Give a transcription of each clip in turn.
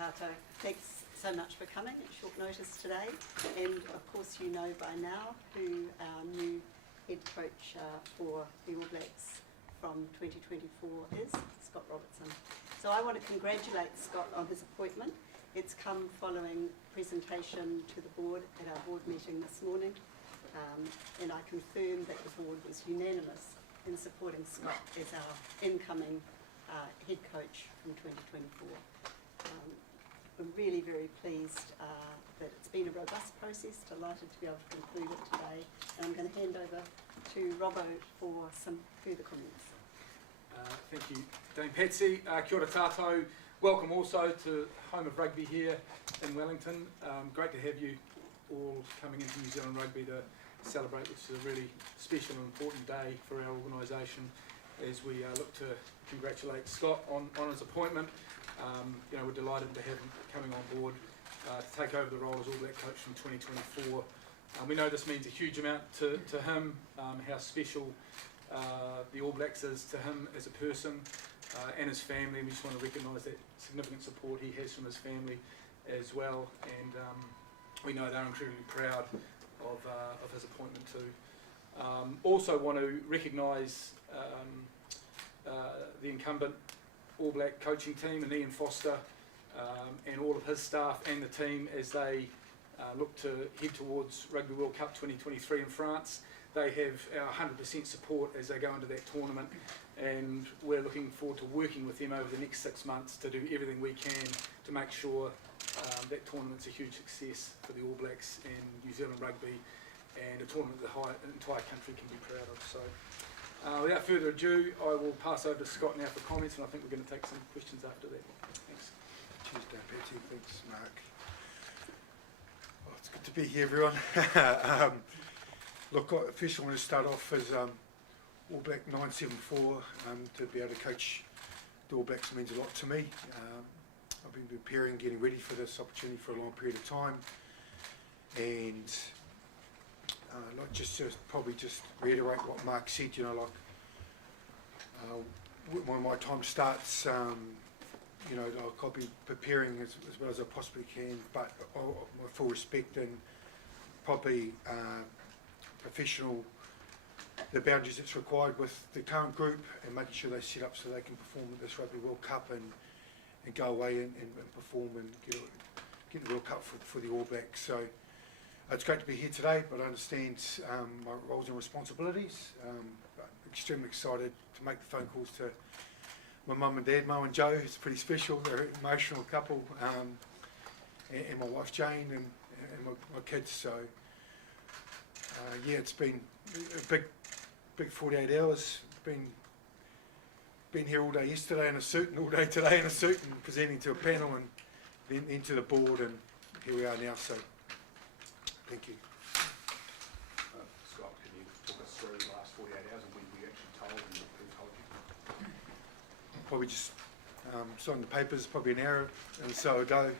Tato. Thanks so much for coming at short notice today. And of course you know by now who our new head coach for the All Blacks from 2024 is, Scott Robertson. So I want to congratulate Scott on his appointment. It's come following presentation to the board at our board meeting this morning, and I confirm that the board was unanimous in supporting Scott as our incoming head coach from 2024. We're really very pleased that it's been a robust process, delighted to be able to conclude it today, and I'm going to hand over to Robbo for some further comments. Thank you, Dame Patsy. Kia ora tātou. Welcome also to home of rugby here in Wellington. Great to have you all coming into New Zealand Rugby to celebrate, which is a really special and important day for our organisation as we look to congratulate Scott on his appointment. We're delighted to have him coming on board to take over the role as All Black coach from 2024. We know this means a huge amount to him, how special the All Blacks is to him as a person and his family. We just want to recognise that significant support he has from his family as well, and we know they're incredibly proud of his appointment too. Also want to recognise the incumbent All Black coaching team and Ian Foster and all of his staff and the team as they look to head towards Rugby World Cup 2023 in France. They have our 100% support as they go into that tournament, and we're looking forward to working with them over the next 6 months to do everything we can to make sure that tournament's a huge success for the All Blacks and New Zealand Rugby, and a tournament that the entire country can be proud of. So without further ado, I will pass over to Scott now for comments, and I think we're going to take some questions after that. Thanks. Cheers, Dave Patsy. Thanks, Mark. Well, it's good to be here, everyone. Look, first I want to start off as All Black 974. To be able to coach the All Blacks means a lot to me. I've been preparing, getting ready for this opportunity for a long period of time, and just to probably just reiterate what Mark said. When my time starts, I'll be preparing as well as I possibly can, but with full respect and probably professional, the boundaries that's required with the current group, and making sure they're set up so they can perform at this Rugby World Cup and go away and perform and get the World Cup for the All Blacks. So it's great to be here today, but I understand my roles and responsibilities. But extremely excited to make the phone calls to my mum and dad, Mo and Joe. It's pretty special. They're an emotional couple, and my wife Jane and my kids. So it's been a big 48 hours. Been here all day yesterday in a suit and all day today in a suit and presenting to a panel and then into the board, and here we are now. So thank you. Scott, can you talk us through the last 48 hours and when you actually told and who told you? Probably just signed the papers probably an hour and so ago.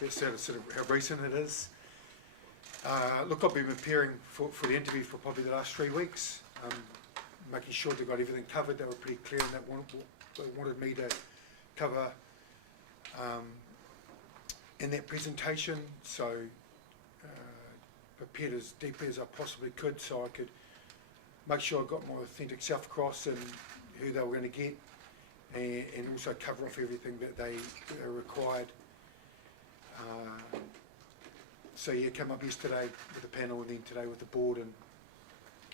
That's sort of how recent it is. Look, I've been preparing for the interview for probably the last 3 weeks, making sure they got everything covered. They were pretty clear in that they wanted me to cover in that presentation, so prepared as deeply as I possibly could so I could make sure I got my authentic self across and who they were going to get, and also cover off everything that they required. So came up yesterday with the panel and then today with the board, and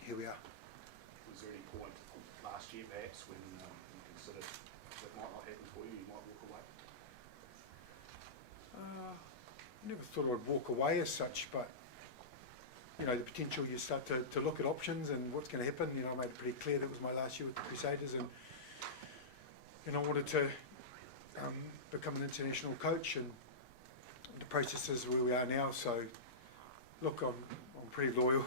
here we are. Was there any point last year perhaps when you considered that might not happen for you, you might walk away? I never thought I would walk away as such, but the potential, you start to look at options and what's going to happen. I made it pretty clear that it was my last year with the Crusaders, and I wanted to become an international coach, and the process is where we are now. So look, I'm pretty loyal.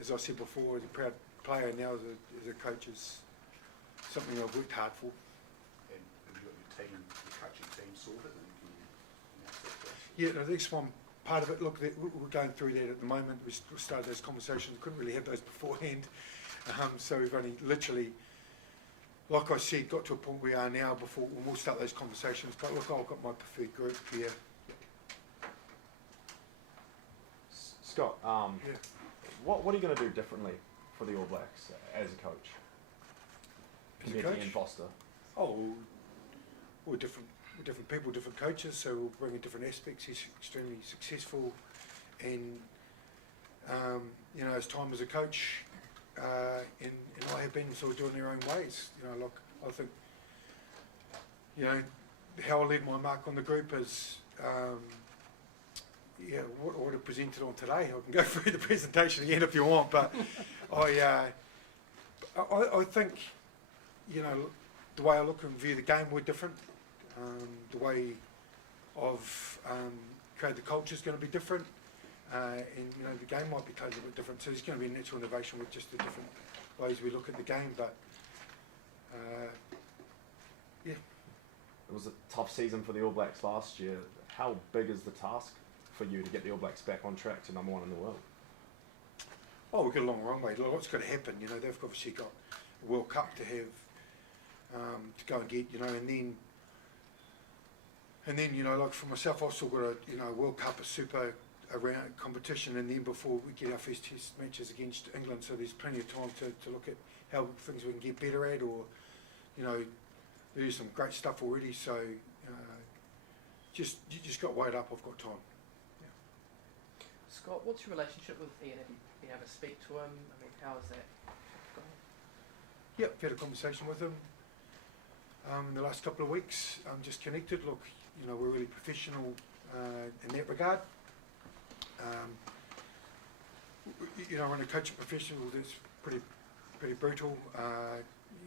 As I said before, as a proud player, now as a coach is something I've worked hard for. And have you got your coaching team sorted? And can you announce that to us? Yeah, no, that's one part of it. Look, we're going through that at the moment. We started those conversations. We couldn't really have those beforehand. So we've only literally like I said, got to a point we are now before we'll start those conversations. But look, I've got my preferred group here. Scott, Yeah. what are you going to do differently for the All Blacks as a coach As a compared to coach? Ian Foster? Oh, we're different people, different coaches, so we'll bring in different aspects. He's extremely successful, and you know, his time as a coach, and I have been sort of doing their own ways. You know, look, I think, you know, how I leave my mark on the group is, yeah, what I would have presented on today. I can go through the presentation again if you want, but I think, you know, the way I look and view the game, we're different. The way I've created the culture is going to be different, and you know, the game might be totally a bit different. So there's going to be a natural innovation with just the different ways we look at the game. But yeah, It was a tough season for the All Blacks last year. How big is the task for you to get the All Blacks back on track to number one in the world? oh, we've got a long runway. Lots got to happen. You know, they've obviously got a World Cup to have to go and get. You know, and then you know, like for myself, I've still got a World Cup, a super around competition, and then before we get our first test matches against England, so there's plenty of time to look at how things we can get better at, or you know, there's some great stuff already. So you just got to wait up. I've got time. Scott, what's your relationship with Ian? Have you been able to speak to him? I mean, how is that going? Yep, had a conversation with him in the last couple of weeks. Just connected. Look, you know, we're really professional in that regard. You know, when a coaching professional, that's pretty brutal.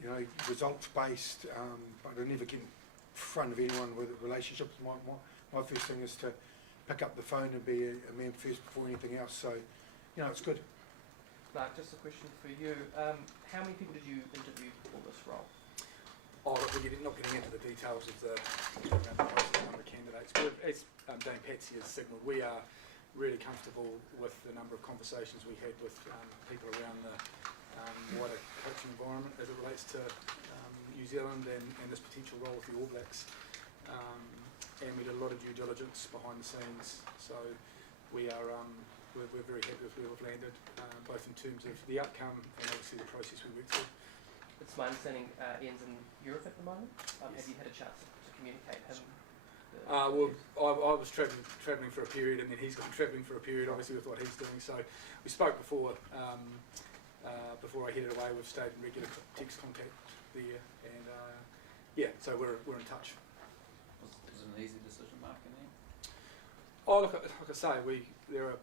You know, results based, but I never get in front of anyone with relationships. My first thing is to pick up the phone and be a man first before anything else. So, you know, it's good. Mark, just a question for you. How many people did you interview for this role? Oh, look, we're not getting into the details of the number of candidates. As Dame Patsy has signalled, we are really comfortable with the number of conversations we had with people around the wider coaching environment as it relates to New Zealand and this potential role with the All Blacks. And we did a lot of due diligence behind the scenes, so we are we're very happy with where we've landed, both in terms of the outcome and obviously the process we went through. It's my understanding Ian's in Europe at the moment. Yes. Have you had a chance to communicate him? Well, I was travelling for a period, and then he's gone travelling for a period, obviously with what he's doing. So we spoke before I headed away. We've stayed in regular text contact there, and yeah, so we're in touch. Was it an easy decision, Mark, in the end? Oh, look, like I say, there are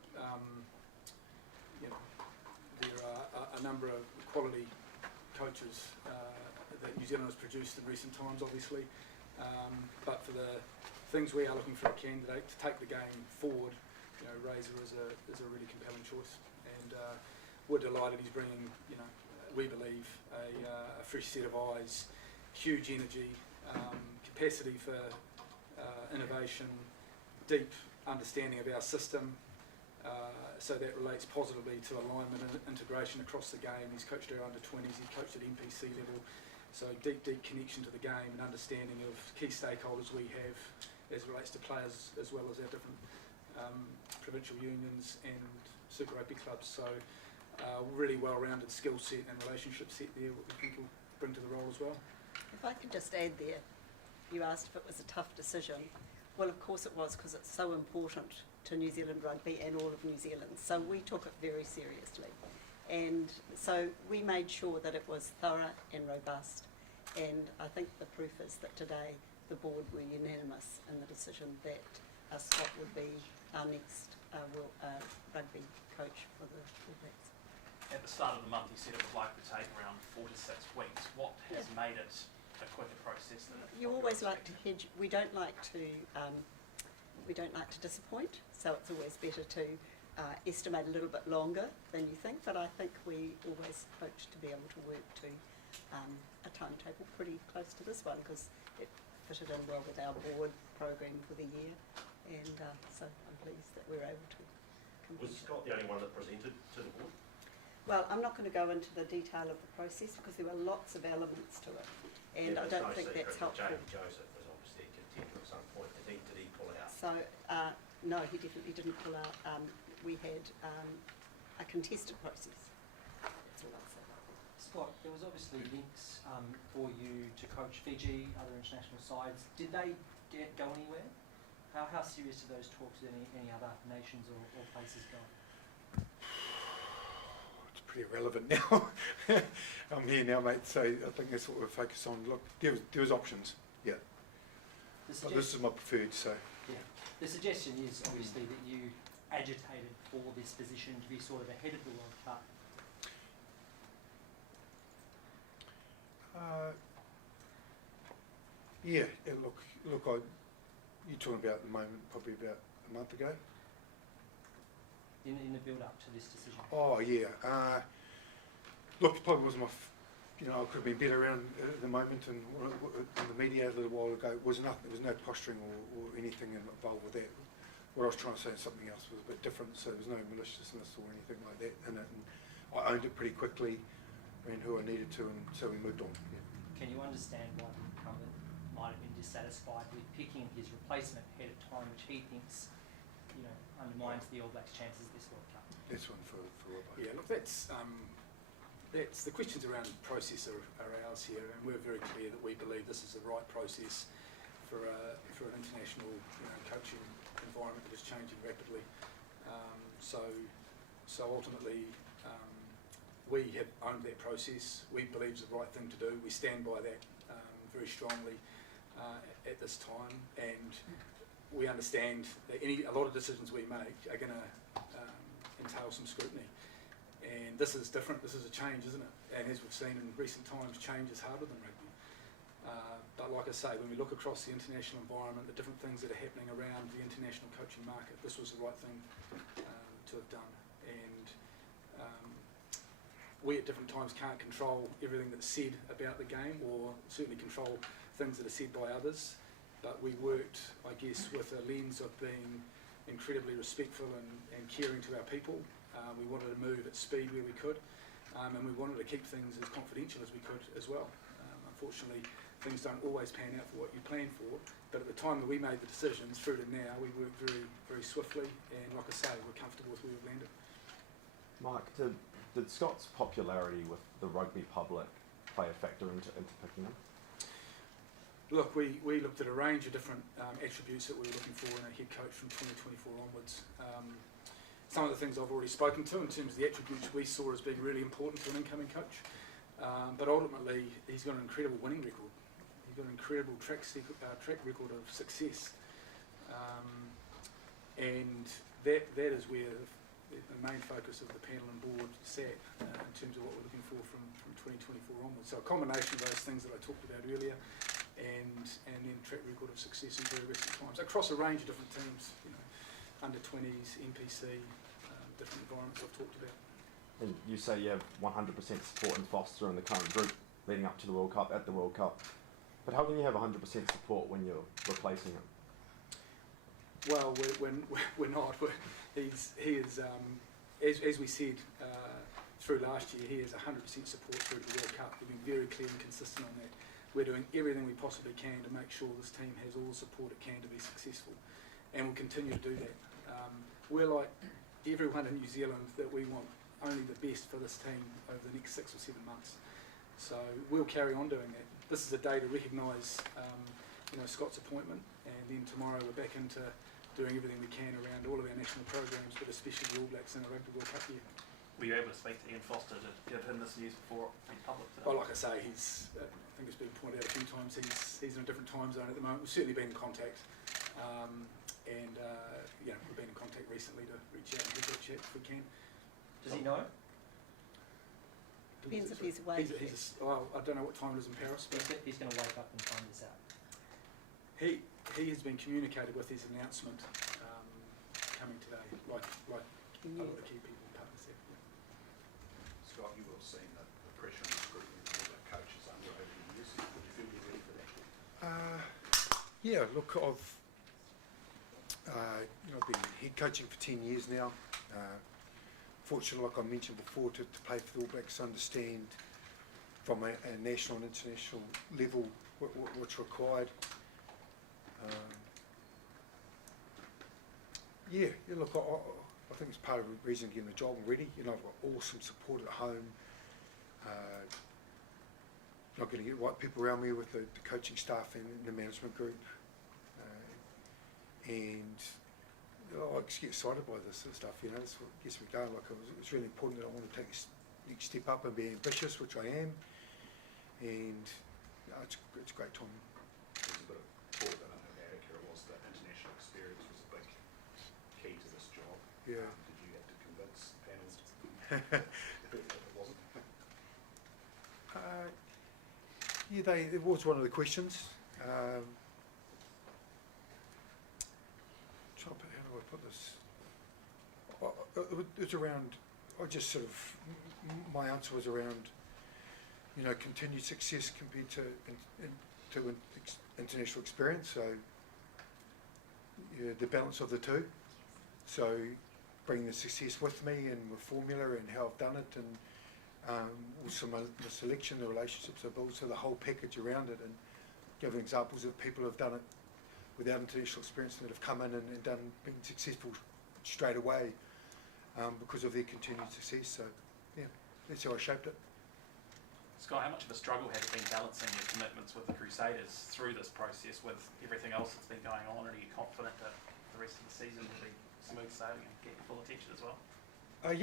a number of quality coaches that New Zealand has produced in recent times, obviously. But for the things we are looking for a candidate to take the game forward, you know, Razor is a really compelling choice, and we're delighted he's bringing, you know, we believe a fresh set of eyes, huge energy, capacity for innovation, deep understanding of our system. So that relates positively to alignment and integration across the game. He's coached our under-20s, he's coached at NPC level, so deep connection to the game and understanding of key stakeholders we have as it relates to players as well as our different provincial unions and Super Rugby clubs. So really well-rounded skill set and relationship set there, what we think will bring to the role as well. If I could just add there, you asked if it was a tough decision. Well, of course it was, because it's so important to New Zealand rugby and all of New Zealand. So we took it very seriously. And so we made sure that it was thorough and robust. And I think the proof is that today the board were unanimous in the decision that Scott would be our next rugby coach for the All Blacks. At the start of the month, you said it was likely to take around 4 to 6 weeks. What has made it a quicker process than it? You always like to hedge. We don't like to disappoint, so it's always better to estimate a little bit longer than you think. But I think we always hoped to be able to work to a timetable pretty close to this one, because it fitted in well with our board program for the year, and so I'm pleased that we were able to complete Was Scott the only one that presented to the board? Well, I'm not going to go into the detail of the process because there were lots of elements to it, and I don't think that's helpful. Jamie Joseph was obviously a contender at some point. Did he pull out? So, no, he definitely didn't pull out. We had a contested process. That's all I'll say. Scott, there was obviously links for you to coach Fiji, other international sides. Did they go anywhere? How serious are those talks with any other nations or places go? It's pretty irrelevant now. I'm here now, mate, so I think that's what we're focused on. Look, there was options, yeah. But this is my preferred, so. Yeah. The suggestion is obviously that you agitated for this position to be sort of ahead of the World Cup. Yeah, look, you're talking about at the moment, probably about a month ago. In the build-up to this decision. Oh yeah. Look, it probably wasn't I could have been better around at the moment, and in the media a little while ago there was no posturing or anything involved with that. What I was trying to say is something else was a bit different, so there was no maliciousness or anything like that in it. And I owned it pretty quickly, and who I needed to, and so we moved on. Yeah. Can you understand why the incumbent might have been dissatisfied with picking his replacement ahead of time, which he thinks, undermines the All Blacks' chances this World Cup? That's one for Rob. Yeah, look, that's the questions around process are ours here, and we're very clear that we believe this is the right process for an international coaching environment that is changing rapidly. So ultimately, we have owned that process. We believe it's the right thing to do. We stand by that very strongly at this time, and we understand that a lot of decisions we make are going to entail some scrutiny. And this is different. This is a change, isn't it? And as we've seen in recent times, change is harder than rugby. But like I say, when we look across the international environment, the different things that are happening around the international coaching market, this was the right thing to have done. And we at different times can't control everything that's said about the game, or certainly control things that are said by others. But we worked, I guess, with a lens of being incredibly respectful and caring to our people. We wanted to move at speed where we could, and we wanted to keep things as confidential as we could as well. Unfortunately, things don't always pan out for what you plan for, but at the time that we made the decisions through to now, we worked very, very swiftly, and like I say, we're comfortable with where we've landed. Mike, did Scott's popularity with the rugby public play a factor into picking him? Look, we looked at a range of different attributes that we were looking for in a head coach from 2024 onwards. Some of the things I've already spoken to in terms of the attributes we saw as being really important for an incoming coach. But ultimately, he's got an incredible winning record. He's got an incredible track record of success. And that is where the main focus of the panel and board sat in terms of what we're looking for from 2024 onwards. So a combination of those things that I talked about earlier, and then track record of success in very recent times across a range of different teams, under 20s, NPC, different environments I've talked about. And you say you have 100% support in Foster and the current group leading up to the World Cup, at the World Cup. But how can you have 100% support when you're replacing him? Well, we're not. He is, as we said through last year, he has 100% support through the World Cup. We've been very clear and consistent on that. We're doing everything we possibly can to make sure this team has all the support it can to be successful, and we'll continue to do that. We're like everyone in New Zealand, that we want only the best for this team over the next 6 or 7 months. So we'll carry on doing that. This is a day to recognise Scott's appointment, and then tomorrow we're back into doing everything we can around all of our national programs, but especially the All Blacks in the Rugby World Cup year. Were you able to speak to Ian Foster to give him this news before it went public today? Well, like I say, he's, I think it's been pointed out a few times, he's in a different time zone at the moment. We've certainly been in contact, we've been in contact recently to reach out and have that chat if we can. Does he know? Depends if he's awake. I don't know what time it is in Paris, but He's going to wake up and find this out. he has been communicated with his announcement coming today, like a lot of the key people and partners there. Yeah. Scott, you will have seen the pressure and scrutiny that all our coaches under over the years. Would you feel you're ready for that? Yeah, look, I've been head coaching for 10 years now. fortunate, like I mentioned before, to play for the All Blacks, understand from a national and international level what's required. Look, I think it's part of the reason getting the job already. You know, I've got awesome support at home. Not going to get the right people around me with the coaching staff and the management group. And I just get excited by this sort of stuff, you know, that's what gets me going. Like, it's really important that I want to take the next step up and be ambitious, which I am. And it's a great time. There's a bit of thought that I know how accurate was that international experience was a big key to this job. Yeah. Did you have to convince panels that it wasn't? It was one of the questions. How do I put this? It's around, my answer was around, you know, continued success compared to international experience. So, yeah, the balance of the two. So, bringing the success with me and with formula and how I've done it, and also the selection, the relationships I built, so the whole package around it, and giving examples of people who have done it without international experience that have come in and been successful straight away because of their continued success. So, yeah, that's how I shaped it. Scott, how much of a struggle has it been balancing your commitments with the Crusaders through this process with everything else that's been going on? And are you confident that the rest of the season will be smooth sailing and get your full attention as well?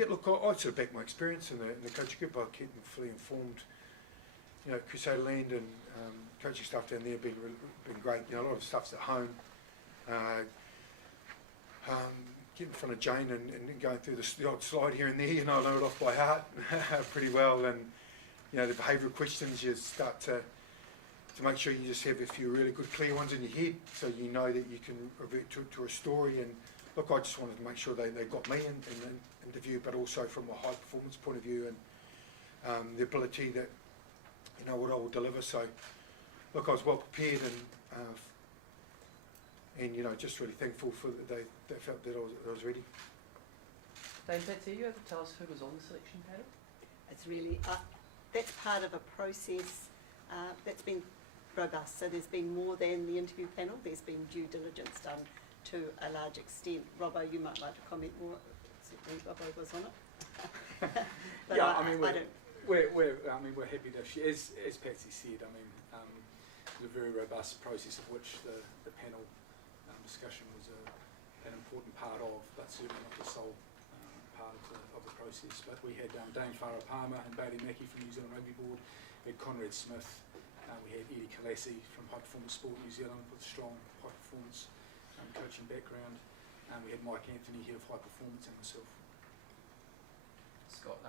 Look, I'd sort of back my experience in the coaching group. I keep them fully informed. You know, Crusader Land and coaching staff down there have been great. You know, a lot of stuff's at home. Getting in front of Jane and going through the odd slide here and there, you know, I know it off by heart pretty well. And, you know, the behavioural questions, you start to make sure you just have a few really good clear ones in your head, so you know that you can revert to a story. And look, I just wanted to make sure they got me in the interview, but also from a high performance point of view, and the ability that, you know, what I will deliver. So, look, I was well prepared, and you know, just really thankful for that they felt that I was ready. Dave, are you able to tell us who was on the selection panel? It's really, that's part of a process that's been robust. So there's been more than the interview panel. There's been due diligence done to a large extent. Robbo, you might like to comment more. Certainly Robbo was on it. But yeah, I mean, we're happy to share. As Patsy said, I mean, it was a very robust process of which the panel discussion was an important part of, but certainly not the sole part of the process. But we had Dame Farah Palmer and Bailey Mackey from New Zealand Rugby Board. We had Conrad Smith. We had Eddie Kalassi from High Performance Sport New Zealand with strong high performance coaching background. We had Mike Anthony here of High Performance and myself. Scott,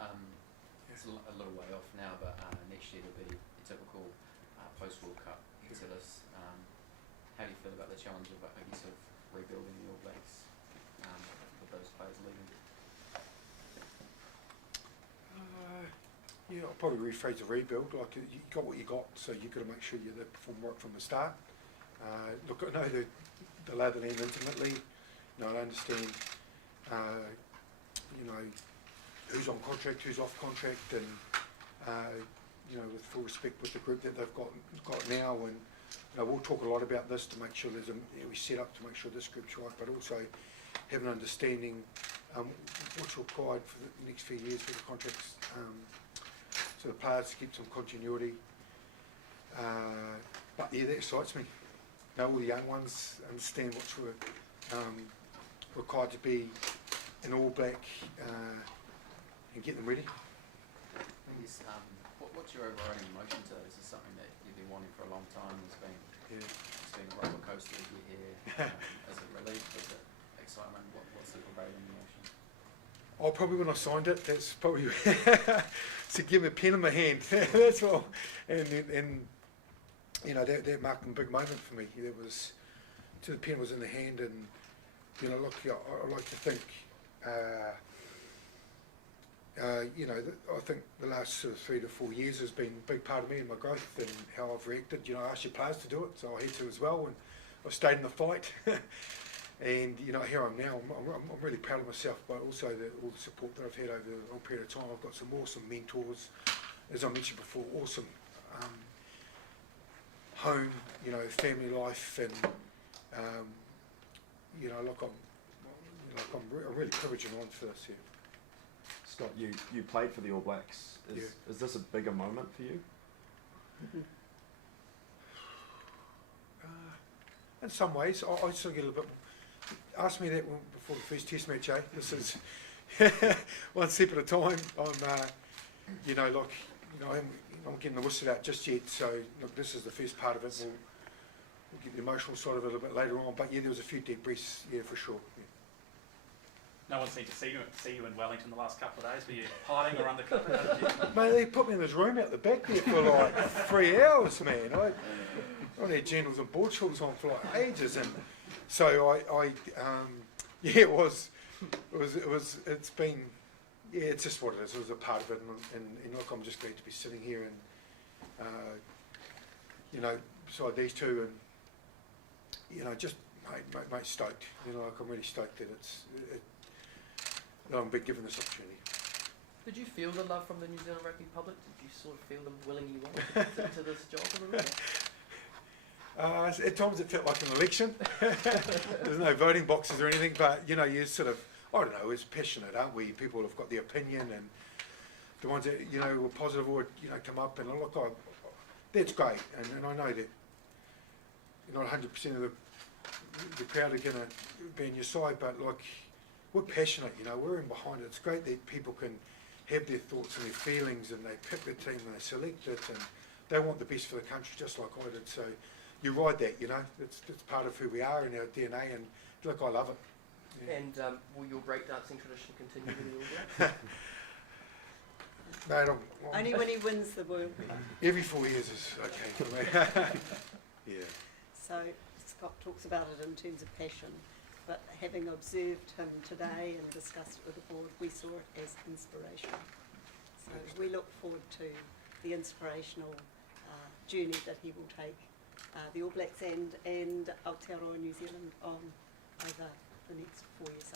it's a little way off now, but next year will be a typical post-World Cup exodus. How do you feel about the challenge of, I guess, of rebuilding the All Blacks with those players leaving? Yeah, I'll probably rephrase the rebuild. Like, you got what you got, so you've got to make sure you perform right from the start. Look, I know the lay of the land intimately. You know, I understand, you know, who's on contract, who's off contract, and you know, with full respect with the group that they've got now, and you know, we'll talk a lot about this to make sure we set up to make sure this group's right, but also have an understanding what's required for the next few years for the contracts, so the players keep some continuity. But yeah, that excites me. You know, all the young ones understand what's required to be an All Black and get them ready. I guess, what's your overriding emotion to it? Is this something that you've been wanting for a long time? It's been a roller coaster to get here. Is it relief? Is it excitement? What's the prevailing emotion? Oh, probably when I signed it, that's probably to give a pen in my hand. That's all. And you know, that marked a big moment for me. It was, the pen was in the hand, and you know, look, I like to think, you know, I think the last sort of 3 to 4 years has been a big part of me and my growth and how I've reacted. You know, I asked your players to do it, so I had to as well, and I've stayed in the fight. And you know, here I am now. I'm really proud of myself, but also all the support that I've had over a long period of time. I've got some awesome mentors, as I mentioned before, awesome home, you know, family life, and you know, I'm really privileged and honoured for this. Yeah. Scott, you played for the All Blacks. Is this a bigger moment for you? In some ways, I still get a little bit. Ask me that before the first Test match, eh? This is one step at a time. I'm, you know, like, you know, I'm getting the whistle out just yet. So look, this is the first part of it. We'll get the emotional side of it a little bit later on. But yeah, there was a few deep breaths, yeah, for sure. Yeah. No one seemed to see you in Wellington the last couple of days. Were you hiding or undercover? How did you? Mate, they put me in this room out the back there for like 3 hours, man. I had journals and board shorts on for like ages, and so yeah, it's been, yeah, it's just what it is. It was a part of it, and look, I'm just glad to be sitting here and, you know, beside these two, and, you know, just, mate, stoked. You know, like, I'm really stoked that that I'm being given this opportunity. Did you feel the love from the New Zealand rugby public? Did you sort of feel them willing you on to this job a little bit? At times it felt like an election. There's no voting boxes or anything, but you know, you're sort of, I don't know, it's passionate, aren't we? People have got their opinion, and the ones that, you know, were positive or, you know, come up, and look, that's great, and I know that you're not 100% of the crowd are going to be on your side, but like, we're passionate, you know, we're in behind it. It's great that people can have their thoughts and their feelings, and they pick the team and they select it, and they want the best for the country, just like I did. So you ride that, you know, it's part of who we are and our DNA, and look, I love it. Yeah. And will your breakdancing tradition continue with the All Blacks? Mate, I'm Only when he wins the World Cup. every 4 years is okay for me. Yeah. So Scott talks about it in terms of passion, but having observed him today and discussed it with the board, we saw it as inspiration. So we look forward to the inspirational journey that he will take the All Blacks and Aotearoa New Zealand on over the next 4 years.